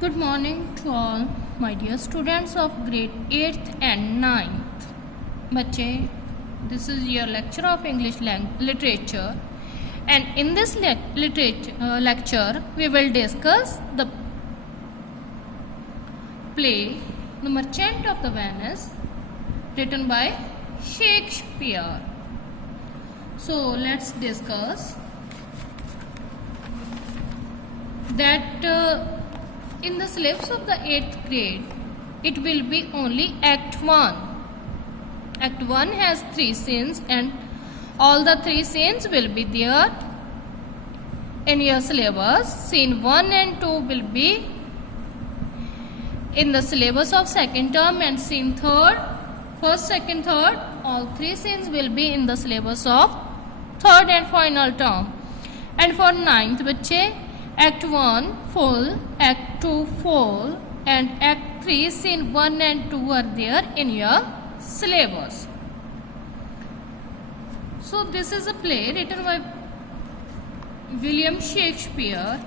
Good morning to all my dear students of grade 8th and 9th. बच्चे, this is your lecture of English literature, and in this lecture we will discuss the play The Merchant of the Venice, written by Shakespeare. So let's discuss that in the syllabus of the 8th grade it will be only Act 1. Act 1 has 3 scenes and all the 3 scenes will be there in your syllabus. Scene 1 and 2 will be in the syllabus of second term, and scene 3rd, first, second, third, all 3 scenes will be in the syllabus of third and final term. And for 9th बच्चे, Act 1 full, Act 2 full, and Act 3 scene 1 and 2 are there in your syllabus. So this is a play written by William Shakespeare,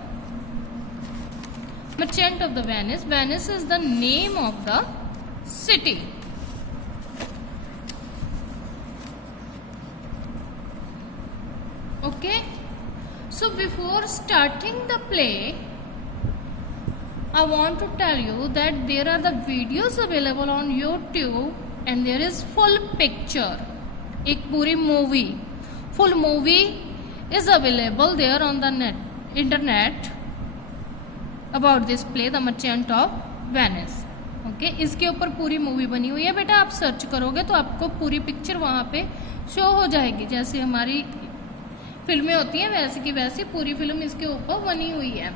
Merchant of the Venice. Venice is the name of the city. Okay. So before starting the play, I want to tell you that there are the videos available on YouTube and there is full picture. एक पूरी movie, full movie is available there on the internet about this play The Merchant of Venice. Okay, इसके ऊपर पूरी movie बनी हुई है बेटा. आप सर्च करोगे तो आपको पूरी पिक्चर वहाँ पे शो हो जाएगी. जैसे हमारी फिल्में होती हैं वैसे की वैसी पूरी फिल्म इसके ऊपर बनी हुई है.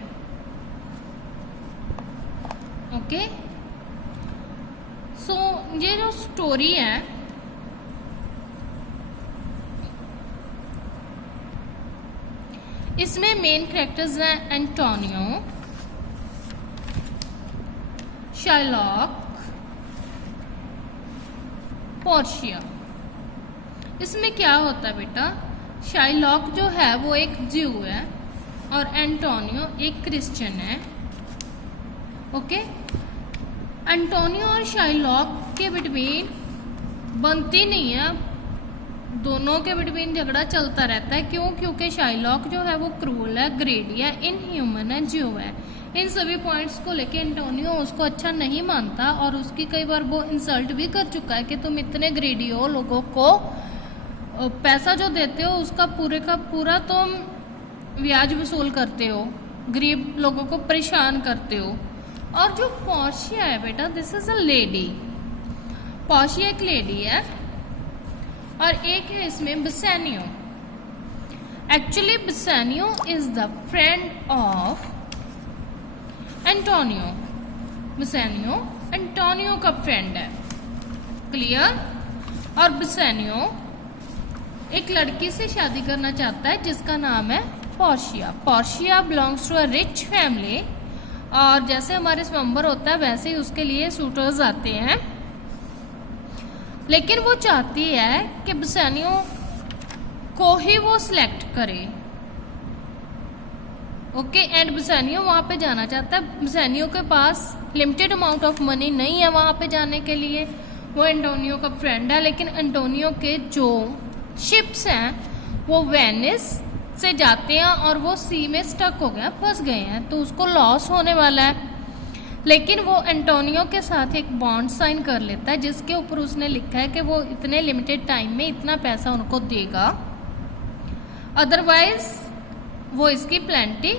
ओके, सो ये जो स्टोरी है इसमें मेन कैरेक्टर्स हैं एंटोनियो, शाइलॉक, पोर्शिया. इसमें क्या होता है बेटा, शाइलॉक जो है वो एक ज्यू है और एंटोनियो एक क्रिश्चियन है. ओके, एंटोनियो और शाइलॉक के बिटवीन बनती नहीं है, दोनों के बिटवीन झगड़ा चलता रहता है. क्यों? क्योंकि शाइलॉक जो है वो क्रूल है, ग्रेडी है, इनह्यूमन है, ज्यू है. इन सभी पॉइंट्स को लेके एंटोनियो उसको अच्छा नहीं मानता और उसकी कई बार वो इंसल्ट भी कर चुका है कि तुम इतने ग्रेडी हो, लोगों को पैसा जो देते हो उसका पूरे का पूरा तुम ब्याज वसूल करते हो, गरीब लोगों को परेशान करते हो. और जो पोर्शिया है बेटा, this is a lady. Portia एक लेडी है और एक है इसमें Bassanio. Actually Bassanio is the friend of Antonio. Bassanio Antonio का फ्रेंड है. क्लियर? और बेसानियो एक लड़की से शादी करना चाहता है जिसका नाम है Portia. Portia belongs to a rich family और जैसे हमारे स्वयंवर होता है वैसे ही उसके लिए सूटर्स आते हैं. लेकिन वो चाहती है कि बेसानियो को ही वो सिलेक्ट करे. ओके, एंड बेसानियो वहाँ पे जाना चाहता है. बेसानियो के पास लिमिटेड अमाउंट ऑफ मनी नहीं है वहाँ पे जाने के लिए. वो एंटोनियो का फ्रेंड है लेकिन एंटोनियो के जो शिप्स हैं वो वेनिस से जाते हैं और वो सी में स्टक हो गए, फंस गए हैं, तो उसको लॉस होने वाला है. लेकिन वो एंटोनियो के साथ एक बॉन्ड साइन कर लेता है जिसके ऊपर उसने लिखा है कि वो इतने लिमिटेड टाइम में इतना पैसा उनको देगा, अदरवाइज वो इसकी प्लेंटी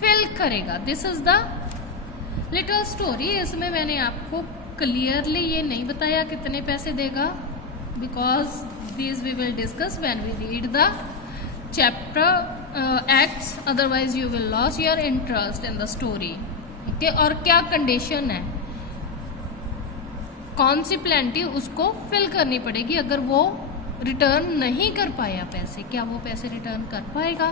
फिल करेगा. This is the little story. इसमें मैंने आपको क्लियरली ये नहीं बताया कितने पैसे देगा, because these we will discuss when we read the chapter acts, otherwise you will lose your interest in the story. Okay, और क्या कंडीशन है, कौन सी प्लेंटी उसको फिल करनी पड़ेगी अगर वो रिटर्न नहीं कर पाया पैसे. क्या वो पैसे रिटर्न कर पाएगा?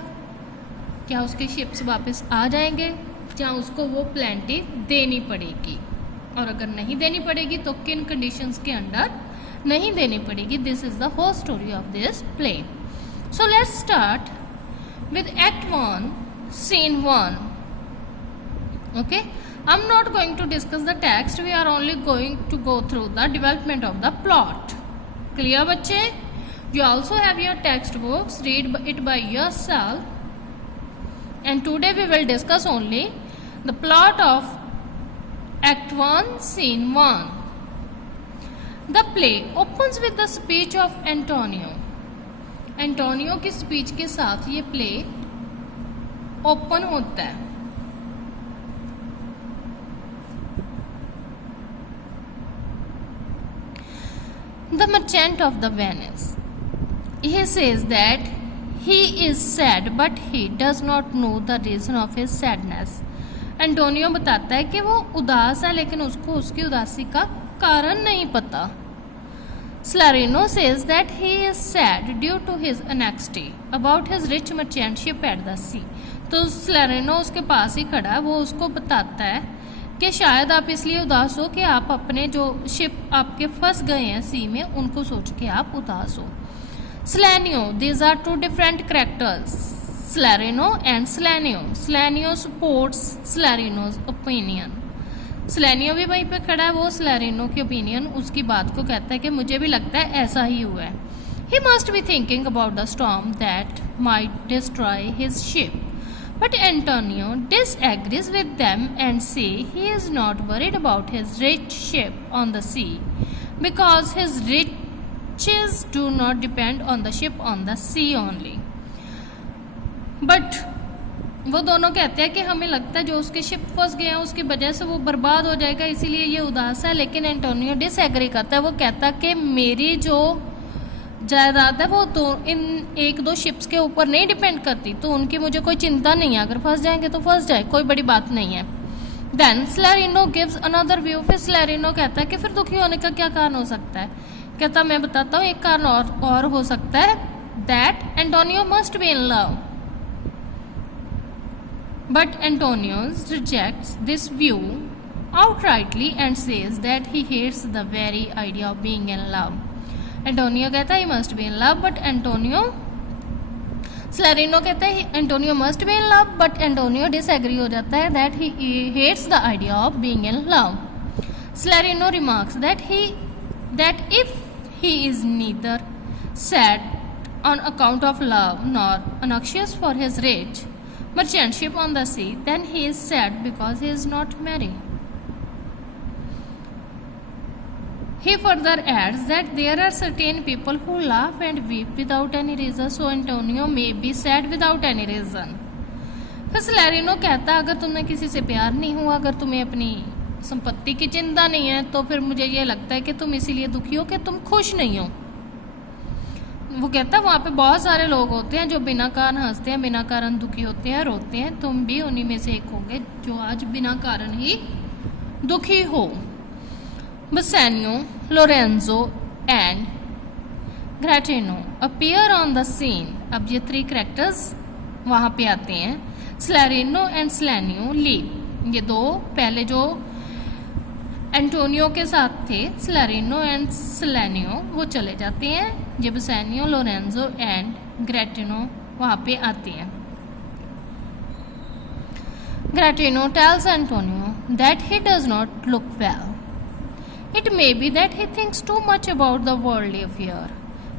क्या उसके शिप्स वापस आ जाएंगे? क्या उसको वो प्लेंटी देनी पड़ेगी? और अगर नहीं देनी पड़ेगी तो किन कंडीशंस के अंडर नहीं देनी पड़ेगी. This is the whole story of this play. So let's start with Act 1, Scene 1. Okay, I'm not going to discuss the text. We are only going to go through the development of the plot. Clear, बच्चे? You also have your textbooks. Read it by yourself. And today we will discuss only the plot of Act 1, Scene 1. The play opens with the speech of Antonio. Antonio की speech के साथ ये play open होता है. The merchant of the Venice. He says that he is sad but he does not know the reason of his sadness. Antonio बताता है कि वो उदास है लेकिन उसको उसकी उदासी का कारण नहीं पता. Salarino says that he is sad due to his anxiety about his rich merchantship at the sea. तो Salarino उसके पास ही खड़ा है, वो उसको बताता है कि शायद आप इसलिए उदास हो कि आप अपने जो शिप आपके फंस गए हैं सी में उनको सोच के आप उदास हो. Salanio, these are two different characters, Salarino and Salanio. Salanio supports Salarino's opinion. Salanio भी वहीं पे खड़ा है, वो Salarino की ओपिनियन उसकी बात को कहता है कि मुझे भी लगता है ऐसा ही हुआ है. He must be thinking about the storm that might destroy his ship. But Antonio disagrees with them and say he is not worried about his rich ship on the sea because his riches do not depend on the ship on the sea only. But वो दोनों कहते हैं कि हमें लगता है जो उसके शिप फंस गए हैं उसकी वजह से वो बर्बाद हो जाएगा, इसीलिए ये उदास है. लेकिन एंटोनियो डिसएग्री करता है. वो कहता है कि मेरी जो जायदाद है वो तो इन एक दो शिप्स के ऊपर नहीं डिपेंड करती, तो उनकी मुझे कोई चिंता नहीं है. अगर फंस जाएंगे तो फंस जाए, कोई बड़ी बात नहीं है. Then Salarino gives another view. फिर Salarino कहता है कि फिर दुखी होने का क्या कारण हो सकता है. कहता मैं बताता हूँ एक कारण और हो सकता है. That Antonio must be in love. But Antonio rejects this view outrightly and says that he hates the very idea of being in love. Antonio कहता है he must be in love, but Salarino कहता है Antonio must be in love, but Antonio disagree हो जाता है that he hates the idea of being in love. Salarino remarks that if he is neither sad on account of love nor anxious for his rich merchantship on the sea, then he is sad because he is not married. He further adds that there are certain people who laugh and weep without any reason, so Antonio may be sad without any reason. फिर Salarino कहता है अगर तुम्हें किसी से प्यार नहीं हुआ, अगर तुम्हें अपनी संपत्ति की चिंता नहीं है, तो फिर मुझे ये लगता है कि तुम इसीलिए दुखी हो कि तुम खुश नहीं हो. वो कहता है वहाँ पे बहुत सारे लोग होते हैं जो बिना कारण हंसते हैं, बिना कारण दुखी होते हैं, रोते हैं. तुम भी उन्हीं में से एक होगे जो आज बिना कारण ही दुखी हो. Bassanio, Lorenzo and Gratino appear on the scene. अब ये 3 कैरेक्टर्स वहाँ पे आते हैं. Salarino and Salanio leave. ये दो पहले जो एंटोनियो के साथ थे Salarino and Salanio वो चले जाते हैं. ये Bassanio, Lorenzo and Gratino वहाँ पे आते हैं. Gratino tells Antonio that he does not look well. It may be that he thinks too much about the worldly affair.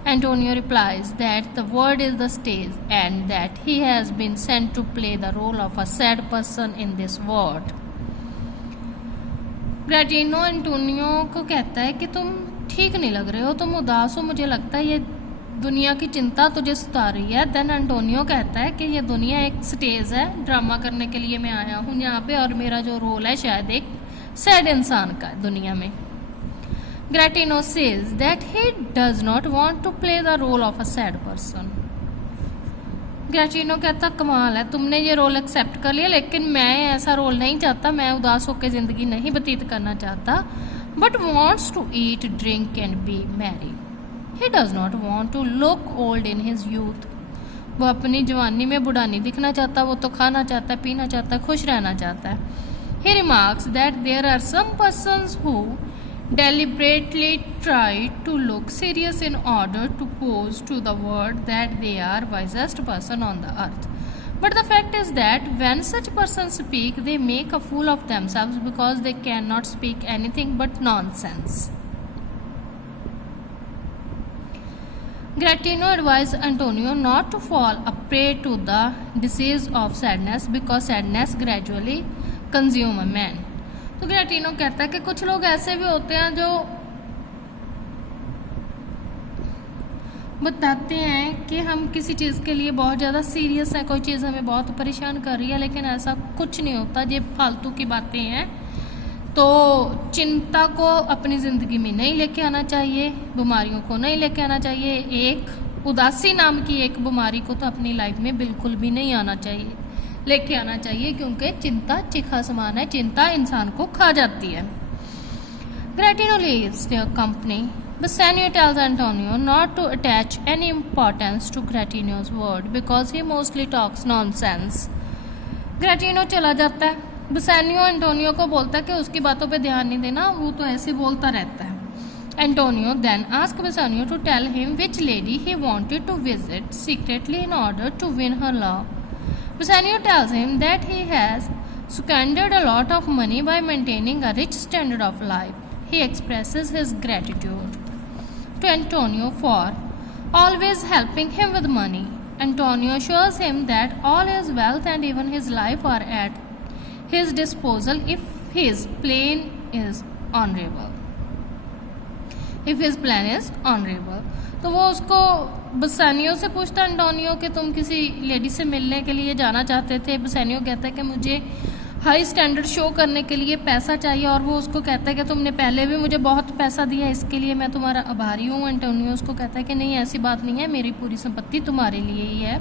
Antonio replies that the world is the stage and that he has been sent to play the role of a sad person in this world. Gratino Antonio को कहता है कि तुम ठीक नहीं लग रहे हो, तुम उदास हो, मुझे लगता है ये दुनिया की चिंता तुझे सता रही है. देन एंटोनियो कहता है कि ये दुनिया एक स्टेज है, ड्रामा करने के लिए मैं आया हूँ यहाँ पे और मेरा जो रोल है शायद एक सैड इंसान का दुनिया में. Gratino says that he does not want to play the role of a sad person. Gratino कहता कमाल है, तुमने ये रोल एक्सेप्ट कर लिया, लेकिन मैं ऐसा रोल नहीं चाहता, मैं उदास होकर ज़िंदगी नहीं व्यतीत करना चाहता. But wants to eat, drink and be merry. He does not want to look old in his youth. वो अपनी जवानी में बूढ़ा नहीं दिखना चाहता, वो तो खाना चाहता है, पीना चाहता है, खुश रहना चाहता है. He remarks that there are some persons who deliberately try to look serious in order to pose to the world that they are wisest person on the earth. But the fact is that when such persons speak, they make a fool of themselves because they cannot speak anything but nonsense. Gratino advised Antonio not to fall a prey to the disease of sadness because sadness gradually consumes a man. तो ग्रेटिनो कहता है कि कुछ लोग ऐसे भी होते हैं जो बताते हैं कि हम किसी चीज़ के लिए बहुत ज़्यादा सीरियस है, कोई चीज़ हमें बहुत परेशान कर रही है, लेकिन ऐसा कुछ नहीं होता, ये फालतू की बातें हैं। तो चिंता को अपनी ज़िंदगी में नहीं लेके आना चाहिए, बीमारियों को नहीं लेके आना चाहिए, एक उदासी नाम की एक बीमारी को तो अपनी लाइफ में बिल्कुल भी नहीं आना चाहिए, लेके आना चाहिए, क्योंकि चिंता चिखा समान है, चिंता इंसान को खा जाती है। Gratiano leaves their company. Bassanio tells Antonio not to attach any importance to Gratino's word because he mostly talks nonsense. Gratino चला जाता है। Bassanio एंटोनियो को बोलता है कि उसकी बातों पे ध्यान नहीं देना, वो तो ऐसे बोलता रहता है। Antonio then asks Bassanio to tell him which lady he wanted to visit secretly in order to win her love. Bassanio tells him that he has squandered a lot of money by maintaining a rich standard of life. He expresses his gratitude to Antonio for always helping him with money. Antonio assures him that all his wealth and even his life are at his disposal if his plan is honorable. If his plan is honorable. तो वो उसको बसानियो से पूछता है Antonio कि तुम किसी lady से मिलने के लिए जाना चाहते थे। बसानियो कहता है कि मुझे हाई स्टैंडर्ड शो करने के लिए पैसा चाहिए, और वो उसको कहता है कि तुमने पहले भी मुझे बहुत पैसा दिया, इसके लिए मैं तुम्हारा आभारी हूँ। एंटोनियो उसको कहता है कि नहीं, ऐसी बात नहीं है, मेरी पूरी संपत्ति तुम्हारे लिए ही है।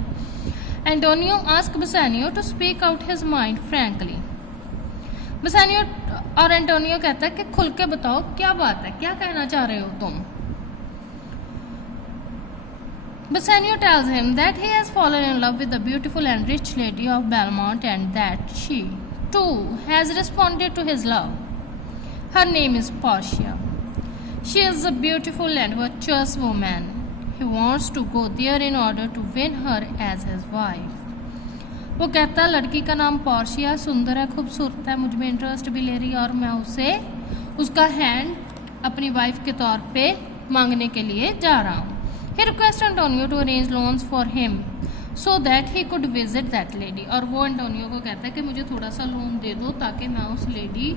Antonio ask Bassanio to speak out his mind frankly. Bassanio और एंटोनियो कहता है कि खुल के बताओ क्या बात है, क्या कहना चाह रहे हो तुम। Bassanio tells him that he has fallen in love with the beautiful and rich lady of Belmont and that she, too, has responded to his love. Her name is Portia. She is a beautiful and virtuous woman. He wants to go there in order to win her as his wife. वो कहता है लड़की का नाम Portia, सुंदर है, खूबसूरत है, मुझ में इंटरेस्ट भी ले रही है और मैं उसे उसका हैंड अपनी वाइफ के तौर पे मांगने के लिए जा रहा हूँ। He requests Antonio to arrange loans for him so that he could visit that lady. और वो एंटोनियो को कहता है कि मुझे थोड़ा सा लोन दे दो ताकि मैं उस लेडी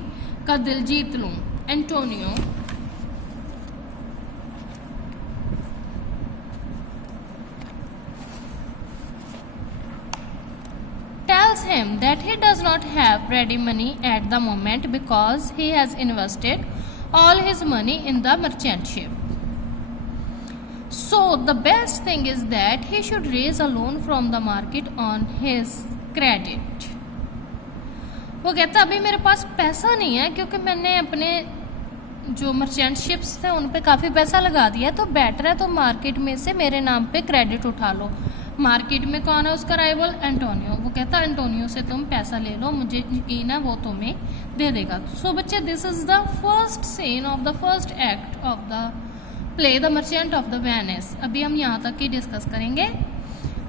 का दिल जीत लूँ। Antonio tells him that he does not have ready money at the moment because he has invested all his money in the merchant ship. So the best thing is that he should raise a loan from the market on his credit. वो कहता अभी मेरे पास पैसा नहीं है क्योंकि मैंने अपने जो मर्चेंट शिप्स थे उन पे काफ़ी पैसा लगा दिया, तो बेटर है तो मार्केट में से मेरे नाम पे क्रेडिट उठा लो। मार्केट में कौन है उसका राइवल? एंटोनियो। वो कहता एंटोनियो से तुम पैसा ले लो, मुझे यकीन है वो तुम्हें दे देगा। सो बच्चे, this is the first scene of the first act of the play the merchant of the Venice. अभी हम यहाँ तक ही डिस्कस करेंगे।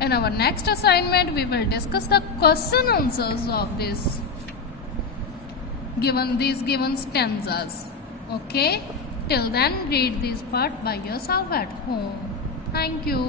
In our next assignment we will discuss the question answers of this given stanzas. Okay, till then read this part by yourself at home. Thank you.